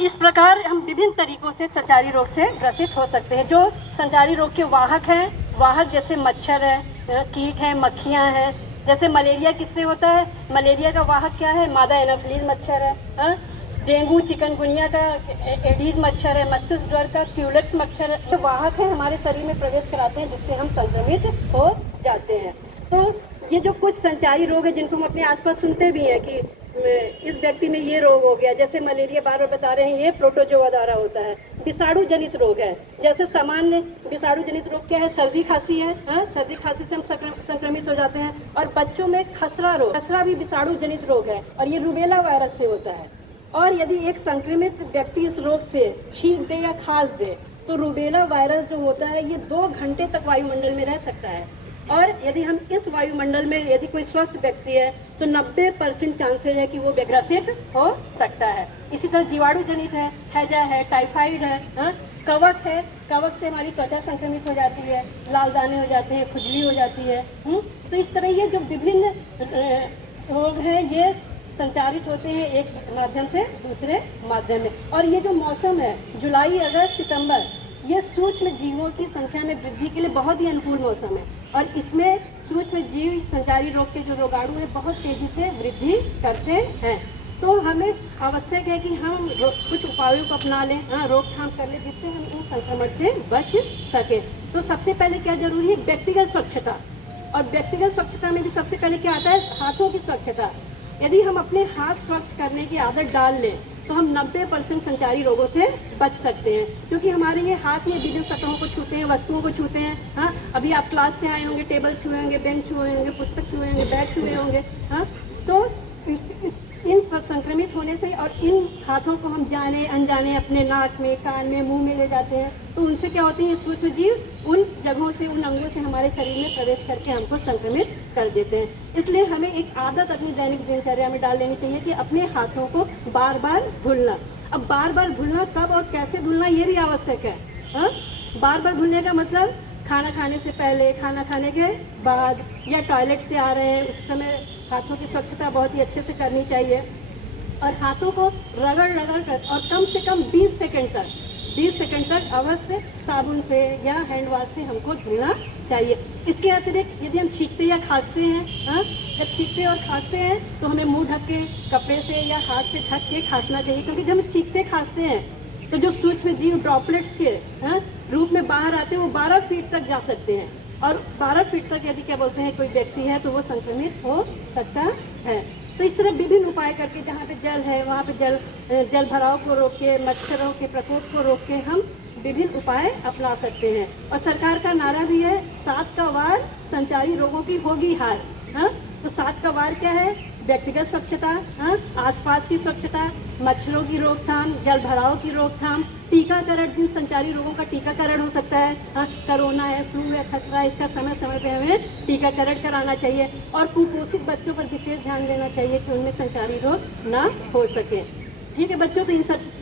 इस प्रकार हम विभिन्न तरीकों से संचारी रोग से ग्रसित हो सकते हैं। जो संचारी रोग के वाहक हैं, वाहक जैसे मच्छर है, कीट हैं, मक्खियाँ हैं। जैसे मलेरिया किससे होता है? मलेरिया का वाहक क्या है? मादा एनोफिलीज मच्छर है। डेंगू चिकनगुनिया का एडीज मच्छर है। मस्तिष्क ज्वर का क्यूलेक्स मच्छर है। जो वाहक है हमारे शरीर में प्रवेश कराते हैं, जिससे हम संक्रमित हो जाते हैं। तो ये जो कुछ संचारी रोग है जिनको हम अपने आसपास सुनते भी हैं कि इस व्यक्ति में ये रोग हो गया, जैसे मलेरिया बार बार बता रहे हैं, ये प्रोटोजोआ द्वारा होता है। विषाणु जनित रोग है, जैसे सामान्य विषाणु जनित रोग क्या है? सर्दी खांसी है। सर्दी खांसी से हम संक्रमित हो जाते हैं। और बच्चों में खसरा रोग, खसरा भी विषाणु जनित रोग है और ये रूबेला वायरस से होता है। और यदि एक संक्रमित व्यक्ति इस रोग से छींक दे या खांस दे तो रूबेला वायरस जो होता है ये 2 घंटे तक वायुमंडल में रह सकता है। और यदि हम इस वायुमंडल में यदि कोई स्वस्थ व्यक्ति है तो 90% चांसेज है कि वो ग्रसित हो सकता है। इसी तरह जीवाणु जनित है, हैजा है, टाइफाइड है, कवक है। कवक से हमारी त्वचा संक्रमित हो जाती है, लाल दाने हो जाते हैं, खुजली हो जाती है। तो इस तरह ये जो विभिन्न रोग हैं ये संचारित होते हैं एक माध्यम से दूसरे माध्यम में। और ये जो मौसम है जुलाई, अगस्त, सितंबर, ये सूक्ष्म जीवों की संख्या में वृद्धि के लिए बहुत ही अनुकूल मौसम है। और इसमें सूक्ष्म जीव संचारी रोग के जो रोगाणु है बहुत तेजी से वृद्धि करते हैं। तो हमें आवश्यक है कि हम कुछ उपायों को अपना लें, रोकथाम कर लें, जिससे हम इन संक्रमण से बच सकें। तो सबसे पहले क्या जरूरी है? व्यक्तिगत स्वच्छता। और व्यक्तिगत स्वच्छता में भी सबसे पहले क्या आता है? हाथों की स्वच्छता। यदि हम अपने हाथ स्वच्छ करने की आदत डाल लें तो हम 90% संचारी रोगों से बच सकते हैं, क्योंकि हमारे ये हाथ में विभिन्न सतहों को छूते हैं, वस्तुओं को छूते हैं। अभी आप क्लास से आए होंगे, टेबल छुए होंगे, बेंच छुए होंगे, पुस्तक छुए होंगे, बैग छुए होंगे। तो इन संक्रमित होने से और इन हाथों को हम जाने अनजाने अपने नाक में, कान में, मुंह में ले जाते हैं, तो उनसे क्या होती है? सूक्ष्म जीव उन जगहों से, उन अंगों से हमारे शरीर में प्रवेश करके हमको संक्रमित कर देते हैं। इसलिए हमें एक आदत अपनी दैनिक दिनचर्या में डाल लेनी चाहिए कि अपने हाथों को बार बार धुलना। अब बार बार धुलना कब और कैसे धुलना ये भी आवश्यक है। बार बार धुलने का मतलब खाना खाने से पहले, खाना खाने के बाद, या टॉयलेट से आ रहे हैं उस समय हाथों की स्वच्छता बहुत ही अच्छे से करनी चाहिए। और हाथों को रगड़ रगड़ कर और कम से कम 20 सेकंड तक अवश्य साबुन से या हैंड वॉश से हमको धुलना चाहिए। इसके अतिरिक्त यदि हम छींकते या खांसते हैं, जब छींकते और खांसते हैं तो हमें मुंह ढक के कपड़े से या हाथ से ढक के खांसना चाहिए, क्योंकि जब हम छींकते खांसते हैं तो जो सूक्ष्म जीव ड्रॉपलेट्स के रूप में बाहर आते हैं वो 12 फीट तक जा सकते हैं। और 12 फीट तक यदि क्या बोलते हैं कोई व्यक्ति है तो वो संक्रमित हो सकता है। तो इस तरह विभिन्न उपाय करके जहाँ पे जल है वहाँ पे जल भराव को रोक के, मच्छरों के प्रकोप को रोक के हम विभिन्न उपाय अपना सकते हैं। और सरकार का नारा भी है 7 का वार संचारी रोगों की होगी हार। तो 7 का वार क्या है? व्यक्तिगत स्वच्छता, आसपास की स्वच्छता, मच्छरों की रोकथाम, जल भराव की रोकथाम, टीकाकरण, जिन संचारी रोगों का टीकाकरण हो सकता है, कोरोना है, फ्लू है, खसरा है, इसका समय समय पे हमें टीकाकरण कराना चाहिए। और कुपोषित बच्चों पर विशेष ध्यान देना चाहिए कि उनमें संचारी रोग ना हो सके। ठीक है बच्चों, तो इन सब